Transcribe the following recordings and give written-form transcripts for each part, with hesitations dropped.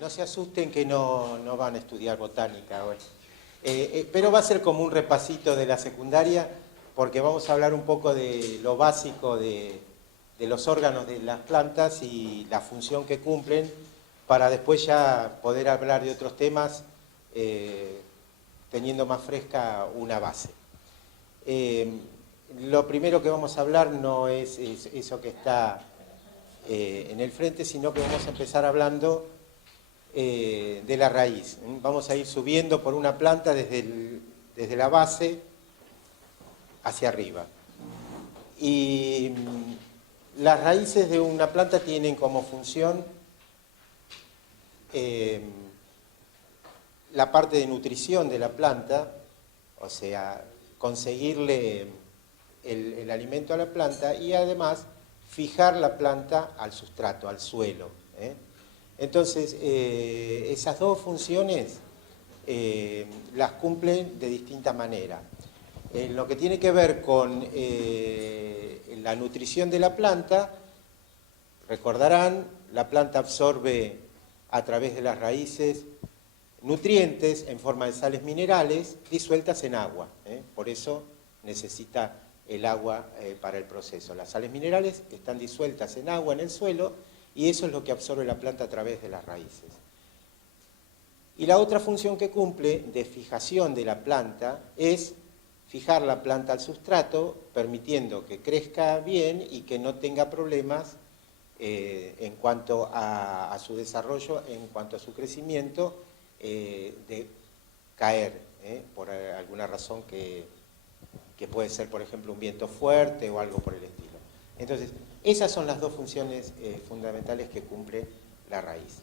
No se asusten que no van a estudiar botánica hoy. Pero va a ser como un repasito de la secundaria, porque vamos a hablar un poco de lo básico de los órganos de las plantas y la función que cumplen, para después ya poder hablar de otros temas teniendo más fresca una base. Lo primero que vamos a hablar no es eso que está en el frente, sino que vamos a empezar hablando de la raíz. Vamos a ir subiendo por una planta desde la base hacia arriba. Y las raíces de una planta tienen como función la parte de nutrición de la planta, o sea, conseguirle el alimento a la planta, y además fijar la planta al sustrato, al suelo. Entonces, esas dos funciones las cumplen de distinta manera. En lo que tiene que ver con la nutrición de la planta, recordarán, la planta absorbe a través de las raíces nutrientes en forma de sales minerales disueltas en agua. Por eso necesita el agua para el proceso. Las sales minerales están disueltas en agua en el suelo, y eso es lo que absorbe la planta a través de las raíces. Y la otra función que cumple de fijación de la planta es fijar la planta al sustrato, permitiendo que crezca bien y que no tenga problemas en cuanto a su desarrollo, en cuanto a su crecimiento, de caer, por alguna razón que puede ser, por ejemplo, un viento fuerte o algo por el estilo. Entonces, esas son las dos funciones fundamentales que cumple la raíz.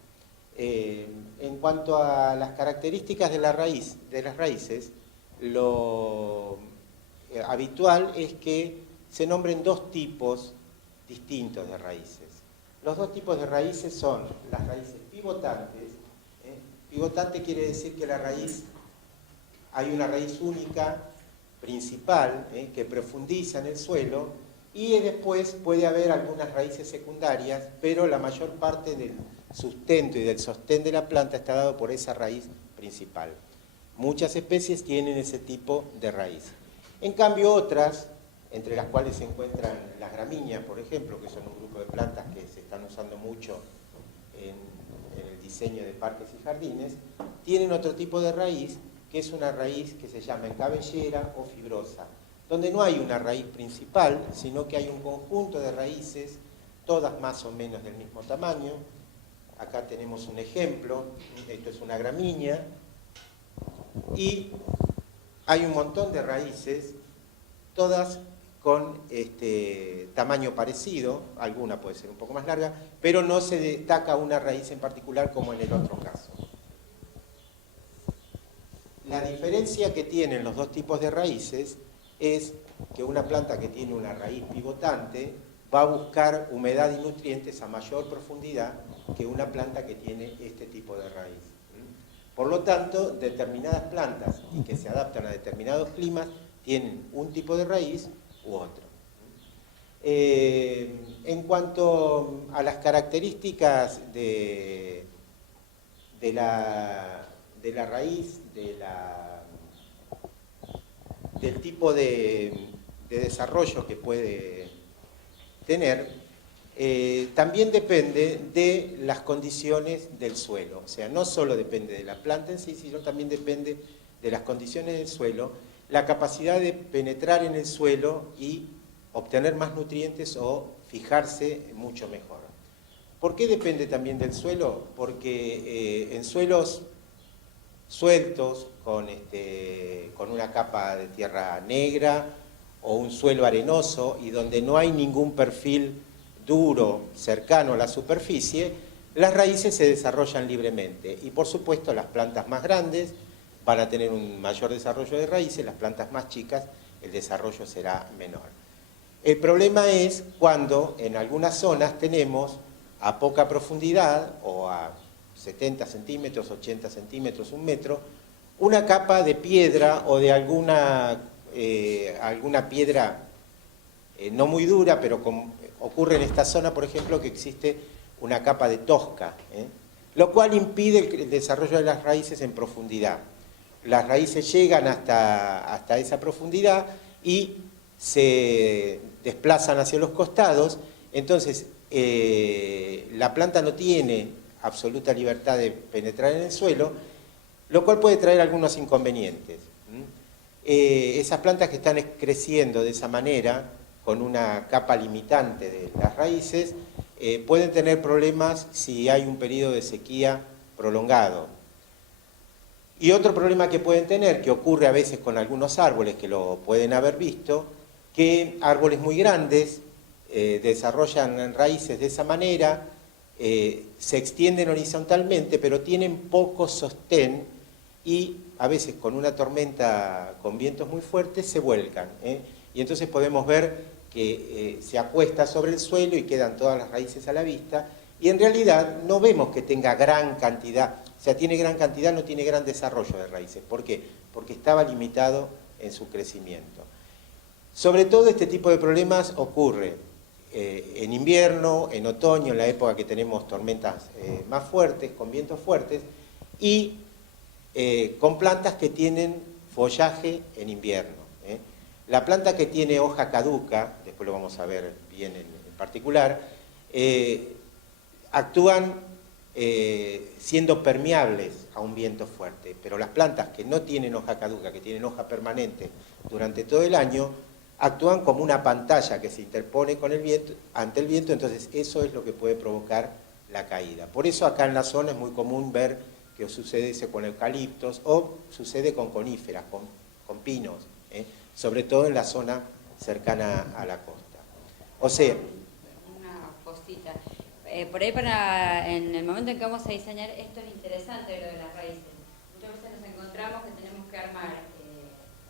En cuanto a las características de las raíces, lo habitual es que se nombren dos tipos distintos de raíces. Los dos tipos de raíces son las raíces pivotantes. Pivotante quiere decir que la raíz, hay una raíz única, principal, que profundiza en el suelo, y después puede haber algunas raíces secundarias, pero la mayor parte del sustento y del sostén de la planta está dado por esa raíz principal. Muchas especies tienen ese tipo de raíz. En cambio otras, entre las cuales se encuentran las gramíneas, por ejemplo, que son un grupo de plantas que se están usando mucho en el diseño de parques y jardines, tienen otro tipo de raíz, que es una raíz que se llama encabellera o fibrosa, donde no hay una raíz principal, sino que hay un conjunto de raíces, todas más o menos del mismo tamaño. Acá tenemos un ejemplo, esto es una gramínea, y hay un montón de raíces, todas con tamaño parecido, alguna puede ser un poco más larga, pero no se destaca una raíz en particular como en el otro caso. La diferencia que tienen los dos tipos de raíces es que una planta que tiene una raíz pivotante va a buscar humedad y nutrientes a mayor profundidad que una planta que tiene este tipo de raíz. Por lo tanto, determinadas plantas y que se adaptan a determinados climas tienen un tipo de raíz u otro. En cuanto a las características de la raíz, del tipo de desarrollo que puede tener, también depende de las condiciones del suelo. O sea, no solo depende de la planta en sí, sino también depende de las condiciones del suelo, la capacidad de penetrar en el suelo y obtener más nutrientes o fijarse mucho mejor. ¿Por qué depende también del suelo? Porque en suelos sueltos, con una capa de tierra negra o un suelo arenoso y donde no hay ningún perfil duro cercano a la superficie, las raíces se desarrollan libremente. Y por supuesto las plantas más grandes van a tener un mayor desarrollo de raíces, las plantas más chicas el desarrollo será menor. El problema es cuando en algunas zonas tenemos a poca profundidad o a 70 centímetros, 80 centímetros, 1 metro, una capa de piedra o de alguna piedra no muy dura, pero ocurre en esta zona, por ejemplo, que existe una capa de tosca. lo cual impide el desarrollo de las raíces en profundidad. Las raíces llegan hasta esa profundidad y se desplazan hacia los costados, entonces la planta no tiene absoluta libertad de penetrar en el suelo, lo cual puede traer algunos inconvenientes. Esas plantas que están creciendo de esa manera, con una capa limitante de las raíces, pueden tener problemas si hay un periodo de sequía prolongado. Y otro problema que pueden tener, que ocurre a veces con algunos árboles, que lo pueden haber visto, que árboles muy grandes desarrollan raíces de esa manera, se extienden horizontalmente, pero tienen poco sostén y a veces con una tormenta con vientos muy fuertes se vuelcan. Y entonces podemos ver que se acuesta sobre el suelo y quedan todas las raíces a la vista, y en realidad no vemos que tenga gran cantidad, o sea, tiene gran cantidad, no tiene gran desarrollo de raíces. ¿Por qué? Porque estaba limitado en su crecimiento. Sobre todo este tipo de problemas ocurre en invierno, en otoño, en la época que tenemos tormentas más fuertes, con vientos fuertes, y con plantas que tienen follaje en invierno. La planta que tiene hoja caduca, después lo vamos a ver bien en particular, actúan siendo permeables a un viento fuerte, pero las plantas que no tienen hoja caduca, que tienen hoja permanente durante todo el año, actúan como una pantalla que se interpone con el viento, ante el viento, entonces eso es lo que puede provocar la caída. Por eso acá en la zona es muy común ver que sucede eso con eucaliptos o sucede con coníferas, con pinos, sobre todo en la zona cercana a la costa. O sea... Una cosita. Por ahí en el momento en que vamos a diseñar, esto es interesante, lo de las raíces. Muchas veces nos encontramos que tenemos que armar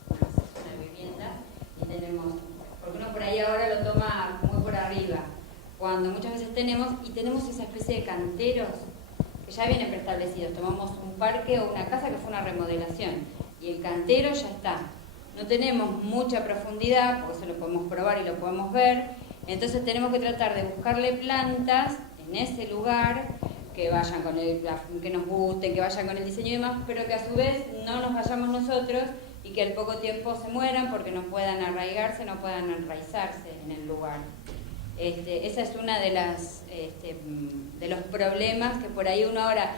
una vivienda y tenemos, porque uno por ahí ahora lo toma muy por arriba, cuando muchas veces tenemos esa especie de canteros que ya vienen preestablecidos. Tomamos un parque o una casa que fue una remodelación y el cantero ya está. No tenemos mucha profundidad, porque eso lo podemos probar y lo podemos ver, entonces tenemos que tratar de buscarle plantas en ese lugar que vayan con que nos gusten, que vayan con el diseño y demás, pero que a su vez no nos vayamos nosotros y que al poco tiempo se mueran porque no puedan arraigarse, no puedan enraizarse en el lugar. Esa es una de los problemas que por ahí uno ahora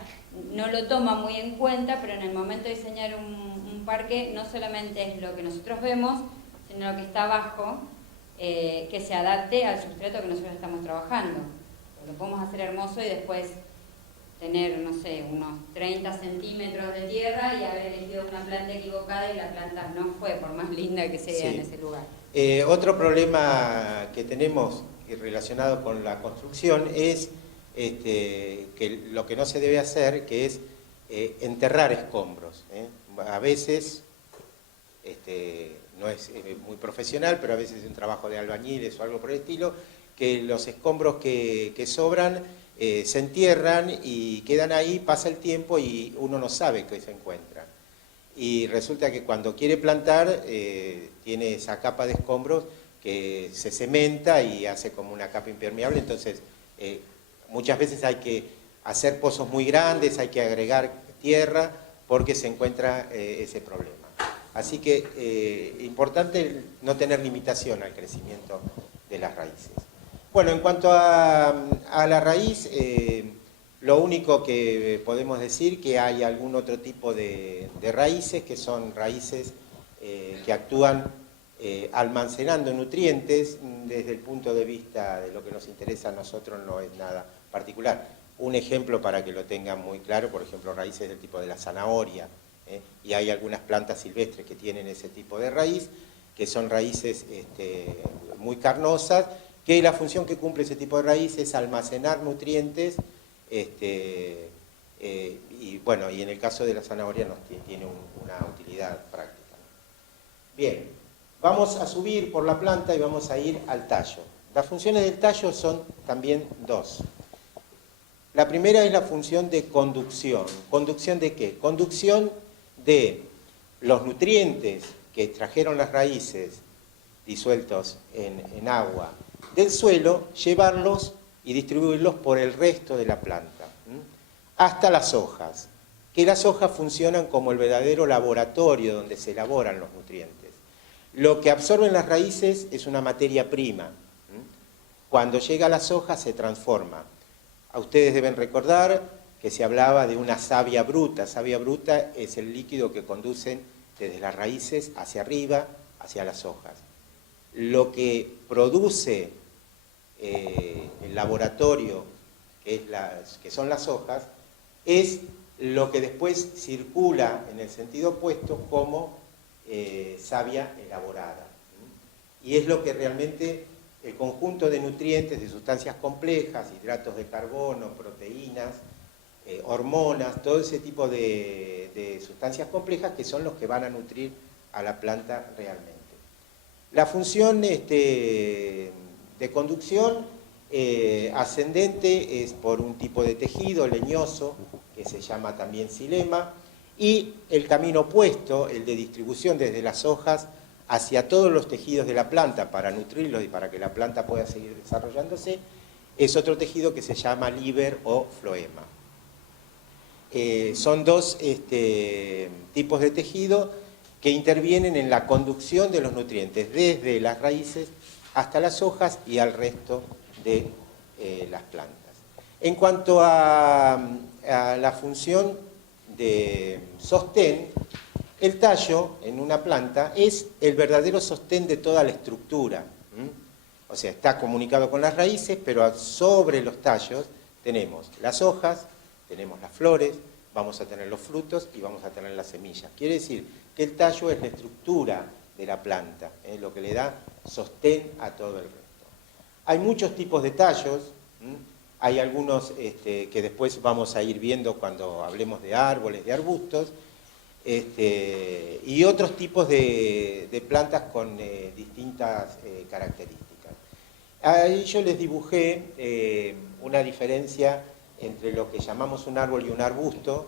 no lo toma muy en cuenta, pero en el momento de diseñar un parque no solamente es lo que nosotros vemos, sino lo que está abajo, que se adapte al sustrato que nosotros estamos trabajando. Lo podemos hacer hermoso y después tener, no sé, unos 30 centímetros de tierra y haber elegido una planta equivocada y la planta no fue, por más linda que sea Sí. en ese lugar. Otro problema que tenemos relacionado con la construcción es que lo que no se debe hacer, que es enterrar escombros. A veces, no es muy profesional, pero a veces es un trabajo de albañiles o algo por el estilo, que los escombros que sobran se entierran y quedan ahí, pasa el tiempo y uno no sabe qué se encuentra. Y resulta que cuando quiere plantar, tiene esa capa de escombros que se cementa y hace como una capa impermeable, entonces muchas veces hay que hacer pozos muy grandes, hay que agregar tierra porque se encuentra ese problema. Así que importante no tener limitación al crecimiento de las raíces. Bueno, en cuanto a la raíz, lo único que podemos decir que hay algún otro tipo de raíces, que son raíces que actúan almacenando nutrientes. Desde el punto de vista de lo que nos interesa a nosotros no es nada particular. Un ejemplo para que lo tengan muy claro, por ejemplo, raíces del tipo de la zanahoria, y hay algunas plantas silvestres que tienen ese tipo de raíz, que son raíces muy carnosas, que la función que cumple ese tipo de raíz es almacenar nutrientes, y bueno, y en el caso de la zanahoria tiene una utilidad práctica. Bien, vamos a subir por la planta y vamos a ir al tallo. Las funciones del tallo son también dos. La primera es la función de conducción. ¿Conducción de qué? Conducción de los nutrientes que extrajeron las raíces disueltos en agua del suelo, llevarlos y distribuirlos por el resto de la planta. hasta las hojas, que las hojas funcionan como el verdadero laboratorio donde se elaboran los nutrientes. Lo que absorben las raíces es una materia prima. Cuando llega a las hojas se transforma. A ustedes deben recordar que se hablaba de una savia bruta. Savia bruta es el líquido que conducen desde las raíces hacia arriba, hacia las hojas. Lo que produce el laboratorio, que son las hojas, es lo que después circula en el sentido opuesto como savia elaborada. Y es lo que realmente el conjunto de nutrientes, de sustancias complejas, hidratos de carbono, proteínas, hormonas, todo ese tipo de sustancias complejas que son los que van a nutrir a la planta realmente. La función de conducción ascendente es por un tipo de tejido leñoso que se llama también xilema, y el camino opuesto, el de distribución desde las hojas hacia todos los tejidos de la planta para nutrirlos y para que la planta pueda seguir desarrollándose, es otro tejido que se llama líber o floema. Son dos tipos de tejido que intervienen en la conducción de los nutrientes desde las raíces hasta las hojas y al resto de las plantas. En cuanto a la función de sostén, el tallo en una planta es el verdadero sostén de toda la estructura. O sea, está comunicado con las raíces, pero sobre los tallos tenemos las hojas, tenemos las flores, vamos a tener los frutos y vamos a tener las semillas. Quiere decir que el tallo es la estructura de la planta, lo que le da sostén a todo el resto. Hay muchos tipos de tallos, hay algunos que después vamos a ir viendo cuando hablemos de árboles, de arbustos, y otros tipos de plantas con distintas características. Ahí yo les dibujé una diferencia entre lo que llamamos un árbol y un arbusto,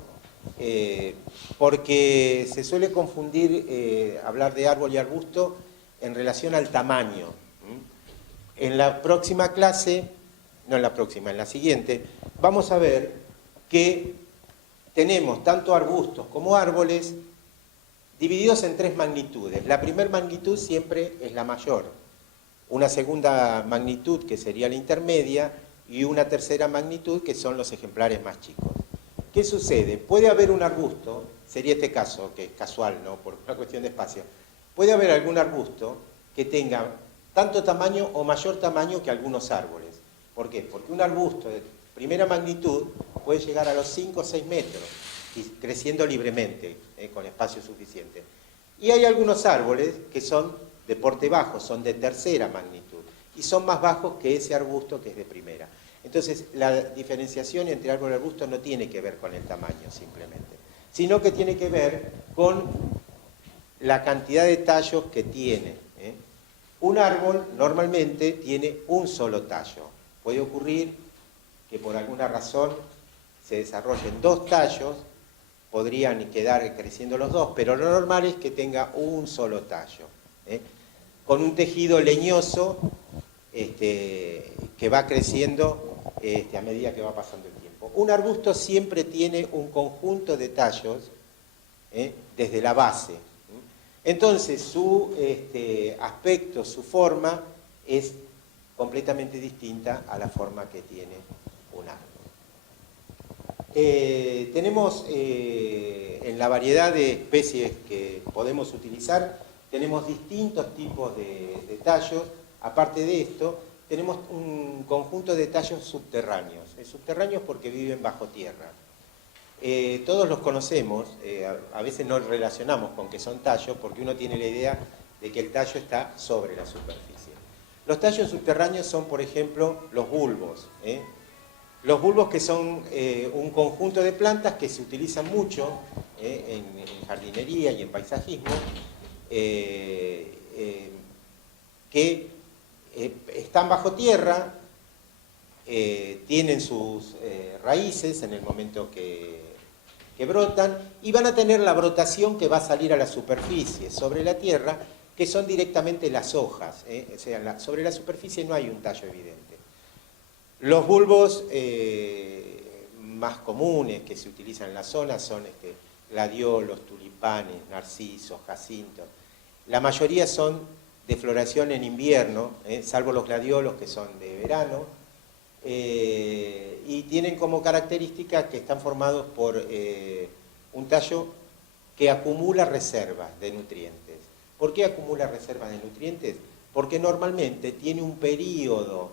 porque se suele confundir hablar de árbol y arbusto en relación al tamaño. En la próxima clase, no en la próxima, en la siguiente, vamos a ver que tenemos tanto arbustos como árboles divididos en tres magnitudes. La primera magnitud siempre es la mayor, una segunda magnitud que sería la intermedia y una tercera magnitud que son los ejemplares más chicos. ¿Qué sucede? Puede haber un arbusto, sería este caso, que es casual, ¿no?, por una cuestión de espacio, puede haber algún arbusto que tenga tanto tamaño o mayor tamaño que algunos árboles. ¿Por qué? Porque un arbusto de primera magnitud puede llegar a los 5 o 6 metros, y creciendo libremente, con espacio suficiente. Y hay algunos árboles que son de porte bajo, son de tercera magnitud, y son más bajos que ese arbusto que es de primera. Entonces, la diferenciación entre árbol y arbusto no tiene que ver con el tamaño simplemente, sino que tiene que ver con la cantidad de tallos que tiene. Un árbol normalmente tiene un solo tallo. Puede ocurrir que por alguna razón se desarrollen dos tallos, podrían quedar creciendo los dos, pero lo normal es que tenga un solo tallo, con un tejido leñoso que va creciendo a medida que va pasando el tiempo. Un arbusto siempre tiene un conjunto de tallos desde la base. Entonces su aspecto, su forma es completamente distinta a la forma que tiene un árbol. Tenemos en la variedad de especies que podemos utilizar, tenemos distintos tipos de tallos. Aparte de esto, tenemos un conjunto de tallos subterráneos. Subterráneos porque viven bajo tierra. Todos los conocemos, a veces no relacionamos con que son tallos porque uno tiene la idea de que el tallo está sobre la superficie. Los tallos subterráneos son, por ejemplo, los bulbos. Los bulbos, que son un conjunto de plantas que se utilizan mucho en jardinería y en paisajismo, que están bajo tierra, tienen sus raíces en el momento que brotan, y van a tener la brotación que va a salir a la superficie, sobre la tierra, que son directamente las hojas. O sea, sobre la superficie no hay un tallo evidente. Los bulbos más comunes que se utilizan en la zona son gladiolos, tulipanes, narcisos, jacintos. La mayoría son de floración en invierno, salvo los gladiolos que son de verano, y tienen como característica que están formados por un tallo que acumula reservas de nutrientes. ¿Por qué acumula reservas de nutrientes? Porque normalmente tiene un periodo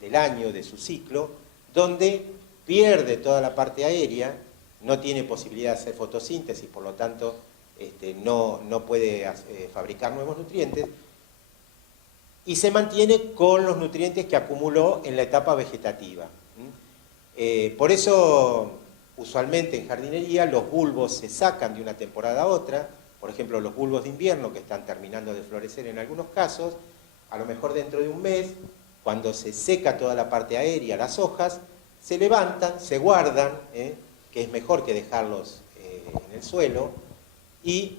del año de su ciclo donde pierde toda la parte aérea, no tiene posibilidad de hacer fotosíntesis, por lo tanto no puede fabricar nuevos nutrientes, y se mantiene con los nutrientes que acumuló en la etapa vegetativa. Por eso, usualmente en jardinería, los bulbos se sacan de una temporada a otra. Por ejemplo, los bulbos de invierno que están terminando de florecer en algunos casos, a lo mejor dentro de un mes, cuando se seca toda la parte aérea, las hojas, se levantan, se guardan, que es mejor que dejarlos en el suelo, y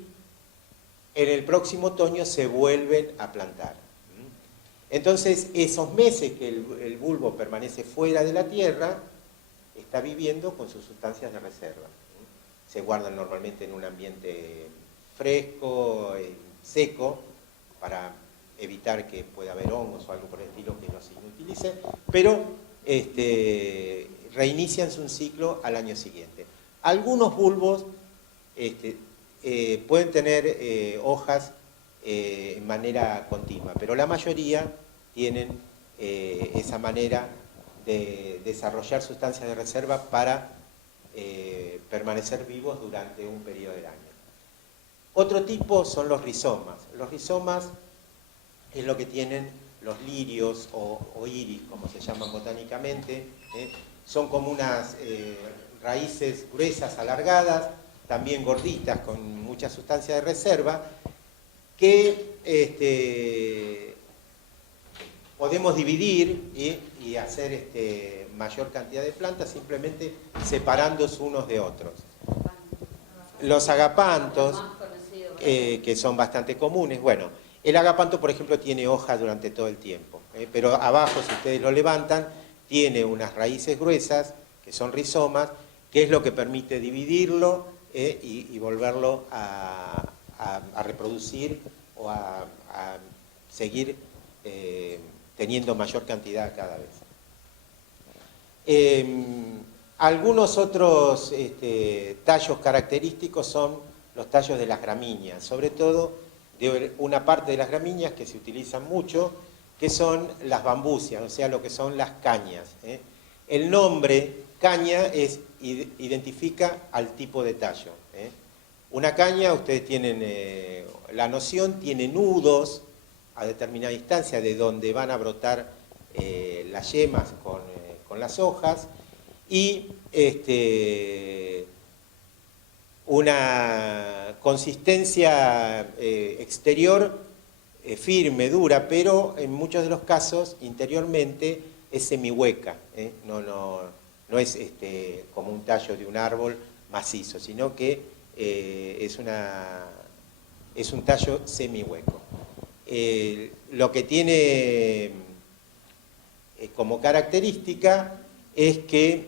en el próximo otoño se vuelven a plantar. Entonces, esos meses que el bulbo permanece fuera de la tierra, está viviendo con sus sustancias de reserva. Se guardan normalmente en un ambiente fresco, seco, para evitar que pueda haber hongos o algo por el estilo que los inutilice, pero reinician su ciclo al año siguiente. Algunos bulbos pueden tener hojas en manera continua, pero la mayoría tienen esa manera de desarrollar sustancias de reserva para permanecer vivos durante un periodo del año. Otro tipo son los rizomas. Los rizomas es lo que tienen los lirios o iris, como se llaman botánicamente. Son como unas raíces gruesas, alargadas, también gorditas, con mucha sustancia de reserva, que podemos dividir y hacer mayor cantidad de plantas simplemente separándolos unos de otros. Los agapantos, que son bastante comunes, bueno, el agapanto, por ejemplo, tiene hojas durante todo el tiempo, pero abajo, si ustedes lo levantan, tiene unas raíces gruesas, que son rizomas, que es lo que permite dividirlo y volverlo a reproducir o a seguir teniendo mayor cantidad cada vez. Algunos otros tallos característicos son los tallos de las gramíneas, sobre todo de una parte de las gramíneas que se utilizan mucho, que son las bambucias, o sea, lo que son las cañas. El nombre caña identifica al tipo de tallo. Una caña, ustedes tienen la noción, tiene nudos a determinada distancia de donde van a brotar las yemas con las hojas, y una consistencia exterior firme, dura, pero en muchos de los casos interiormente es semihueca, no es como un tallo de un árbol macizo, sino que es un tallo semihueco. Lo que tiene como característica es que,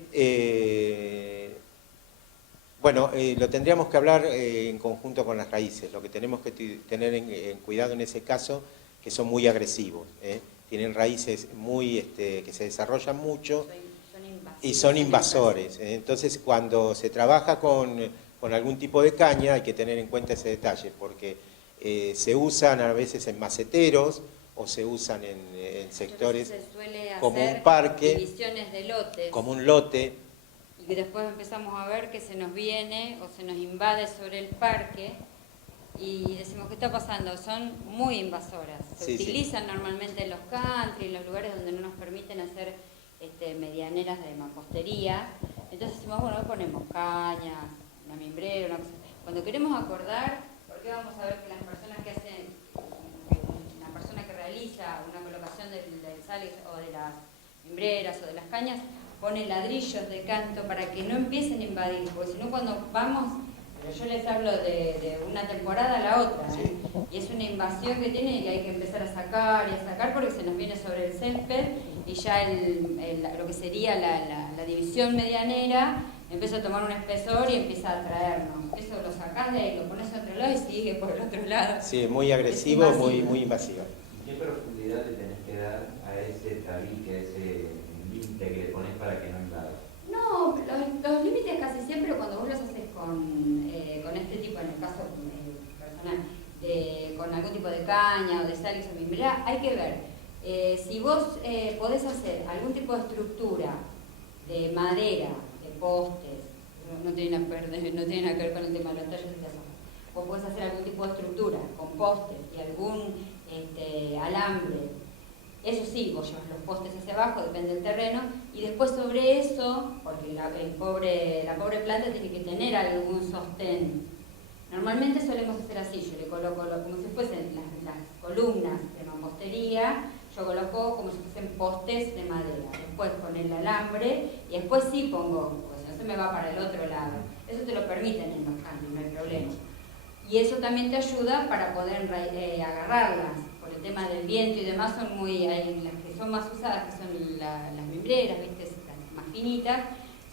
lo tendríamos que hablar en conjunto con las raíces. Lo que tenemos que tener en cuidado en ese caso, que son muy agresivos, tienen raíces muy que se desarrollan mucho y son invasores. Entonces, cuando se trabaja con algún tipo de caña, hay que tener en cuenta ese detalle, porque se usan a veces en maceteros o se usan en sectores como un parque, divisiones de lotes, como un lote, y que después empezamos a ver que se nos viene o se nos invade sobre el parque y decimos, ¿qué está pasando? Son muy invasoras. Se utilizan normalmente en los country, en los lugares donde no nos permiten hacer medianeras de mampostería. Entonces decimos, bueno, ponemos cañas, una mimbrera, una cosa. Cuando queremos acordar, ¿por qué vamos a ver que las personas que hacen, una persona que realiza una colocación del sales o de las mimbreras o de las cañas, pone ladrillos de canto para que no empiecen a invadir? Porque si no, cuando vamos, pero yo les hablo de una temporada a la otra, y es una invasión que tiene y que hay que empezar a sacar y a sacar porque se nos viene sobre el césped, y ya lo que sería la división medianera empieza a tomar un espesor y empieza a atraernos. Eso lo sacás de ahí, lo pones a otro lado y sigue por el otro lado. Sí, muy agresivo, muy invasivo. ¿Qué profundidad le tenés que dar a ese tabique, a ese límite que le pones para que no invada? No, los límites casi siempre cuando vos los haces con este tipo, en el caso personal, con algún tipo de caña o de salix o mimbrera, hay que ver si vos podés hacer algún tipo de estructura de madera, de postes, no tiene nada que ver con el tema de los tallos y las hojas. Vos podés hacer algún tipo de estructura con postes y algún alambre. Eso sí, vos llevas los postes hacia abajo, depende del terreno, y después sobre eso, porque la pobre planta tiene que tener algún sostén. Normalmente solemos hacer así, yo le coloco como si fuesen las columnas de mampostería, yo coloco como si fuesen postes de madera, después con el alambre, y después sí pongo, porque si no se me va para el otro lado. Eso te lo permiten en los campings, no hay problema. Y eso también te ayuda para poder agarrarlas. Por el tema del viento y demás, hay las que son más usadas, que son las mimbreras, ¿viste? Las más finitas,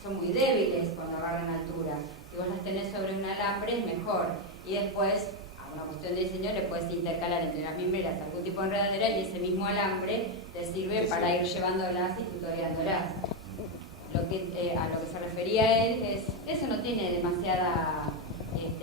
son muy débiles cuando agarran altura. Si vos las tenés sobre un alambre es mejor. Y después, a una cuestión de diseño, le puedes intercalar entre las mimbreras algún tipo de enredadera y ese mismo alambre te sirve para ir llevándolas y tutoreándolas. A lo que se refería él es, eso no tiene demasiada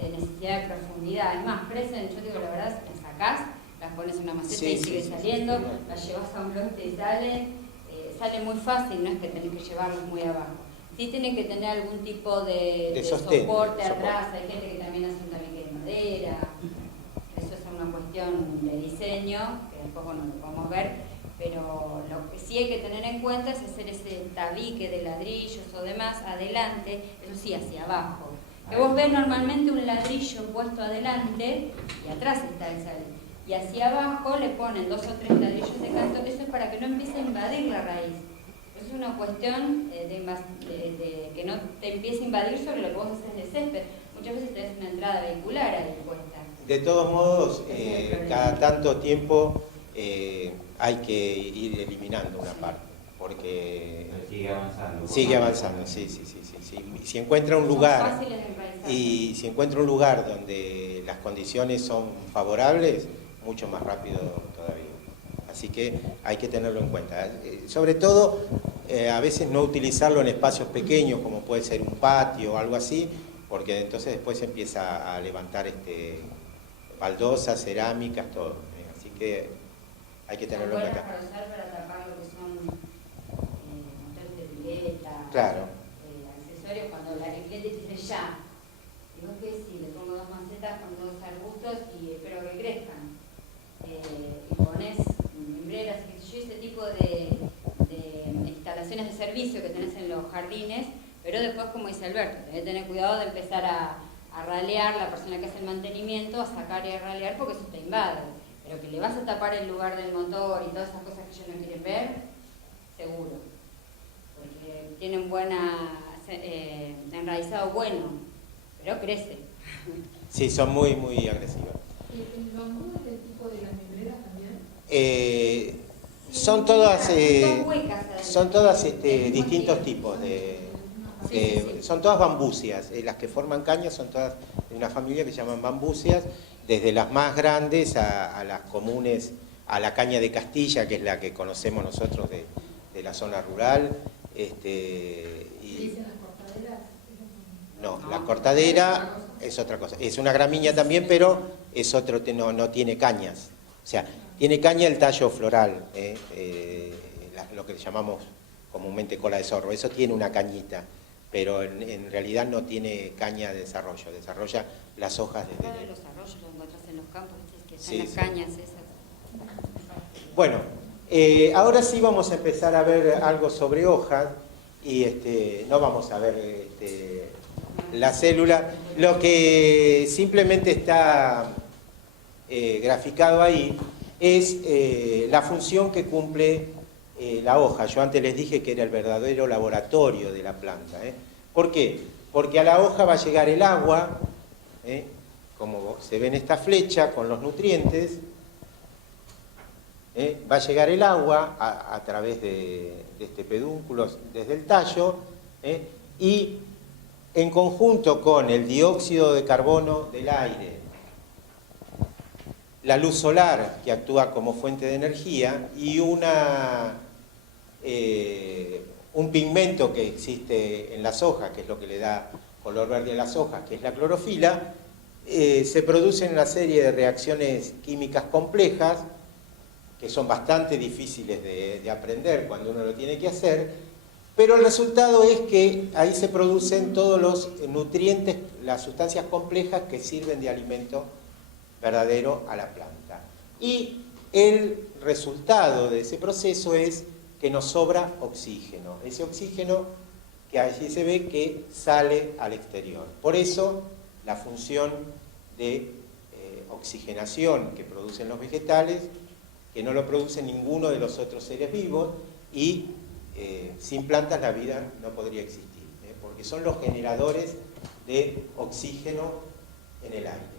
necesidad de profundidad. Es más, crecen, yo digo la verdad, las sacás, las pones en una maceta y sigue saliendo, las llevas a un lote y sale muy fácil, no es que tenés que llevarlos muy abajo. Sí tienen que tener algún tipo de soporte atrás, hay gente que también hace un tabique de madera, eso es una cuestión de diseño, que después bueno, lo podemos ver, pero lo que sí hay que tener en cuenta es hacer ese tabique de ladrillos o demás adelante, eso sí, hacia abajo. Que vos ves normalmente un ladrillo puesto adelante y atrás está el sal. Y hacia abajo le ponen 2 o 3 ladrillos de canto, eso es para que no empiece a invadir la raíz. Es una cuestión de que no te empiece a invadir sobre lo que vos haces de césped. Muchas veces tenés una entrada vehicular ahí puesta. De todos modos, cada tanto tiempo hay que ir eliminando una parte, porque sigue avanzando. Sigue avanzando, sí. Si encuentra un lugar donde las condiciones son favorables, mucho más rápido todavía. Así que hay que tenerlo en cuenta. Sobre todo, a veces no utilizarlo en espacios pequeños, como puede ser un patio o algo así, porque entonces después se empieza a levantar baldosas, cerámicas, todo. Así que hay que tenerlo en cuenta. Para usar para tapar lo que son motores de pileta, claro. Accesorios, cuando el cliente te dice ya. Digo que si le pongo 2 macetas con 2 arbustos y espero que crezcan. Y pones mimbreras, ese tipo de instalaciones de servicio que tenés en los jardines, pero después, como dice Alberto, tenés que tener cuidado de empezar a ralear, la persona que hace el mantenimiento, a sacar y a ralear porque eso te invade. Pero que le vas a tapar el lugar del motor y todas esas cosas que ellos no quieren ver, seguro. Porque tienen enraizado bueno, pero crece. Sí, son muy agresivas. ¿El bambú es del tipo de las mimbreras también? Son todas distintos tipos son todas bambucias. Las que forman cañas son todas de una familia que se llaman bambucias, desde las más grandes a las comunes, a la caña de Castilla, que es la que conocemos nosotros de la zona rural. ¿Dicen las cortaderas? No, la cortadera es otra cosa. Es una gramínea también, pero es otro, no tiene cañas. O sea, tiene caña el tallo floral, lo que llamamos comúnmente cola de zorro. Eso tiene una cañita, pero en realidad no tiene caña de desarrollo. Desarrolla las hojas desde Claro, los arroyos los encontrás en los campos, que son sí, las cañas esas. Bueno, ahora sí vamos a empezar a ver algo sobre hojas y no vamos a ver la célula. Lo que simplemente está graficado ahí es la función que cumple la hoja. Yo antes les dije que era el verdadero laboratorio de la planta. ¿Por qué? Porque a la hoja va a llegar el agua, como se ve en esta flecha con los nutrientes, va a llegar el agua a través de este pedúnculo desde el tallo Y en conjunto con el dióxido de carbono del aire, la luz solar, que actúa como fuente de energía, y un pigmento que existe en las hojas, que es lo que le da color verde a las hojas, que es la clorofila, se producen una serie de reacciones químicas complejas, que son bastante difíciles de aprender cuando uno lo tiene que hacer, pero el resultado es que ahí se producen todos los nutrientes, las sustancias complejas que sirven de alimento verdadero a la planta. Y el resultado de ese proceso es que nos sobra oxígeno. Ese oxígeno que allí se ve que sale al exterior. Por eso la función de oxigenación que producen los vegetales, que no lo produce ninguno de los otros seres vivos, y sin plantas la vida no podría existir, porque son los generadores de oxígeno en el aire.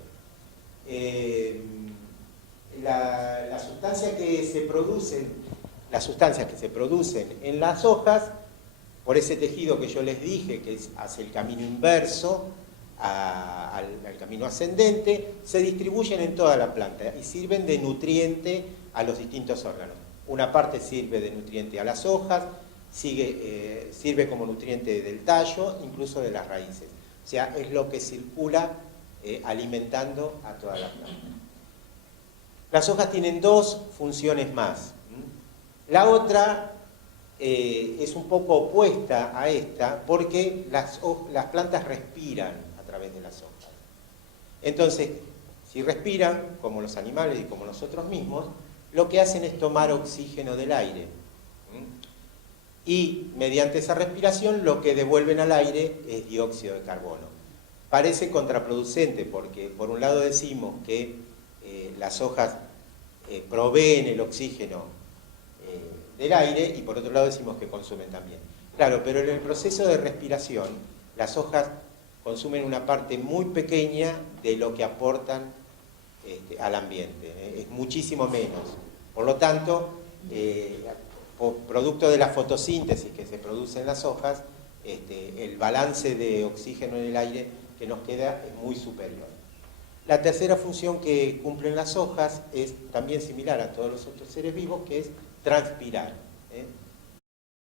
Las sustancias que se producen en las hojas, por ese tejido que yo les dije, que hace el camino inverso al camino ascendente, se distribuyen en toda la planta y sirven de nutriente a los distintos órganos. Una parte sirve de nutriente a las hojas, sirve como nutriente del tallo, incluso de las raíces. O sea, es lo que circula alimentando a toda la planta. Las hojas tienen dos funciones más. La otra es un poco opuesta a esta, porque las plantas respiran a través de las hojas. Entonces, si respiran, como los animales y como nosotros mismos, lo que hacen es tomar oxígeno del aire. Y mediante esa respiración lo que devuelven al aire es dióxido de carbono. Parece contraproducente porque por un lado decimos que las hojas proveen el oxígeno del aire y por otro lado decimos que consumen también. Claro, pero en el proceso de respiración las hojas consumen una parte muy pequeña de lo que aportan al ambiente, es muchísimo menos. Por lo tanto, producto de la fotosíntesis que se produce en las hojas, el balance de oxígeno en el aire que nos queda es muy superior. La tercera función que cumplen las hojas es también similar a todos los otros seres vivos, que es transpirar.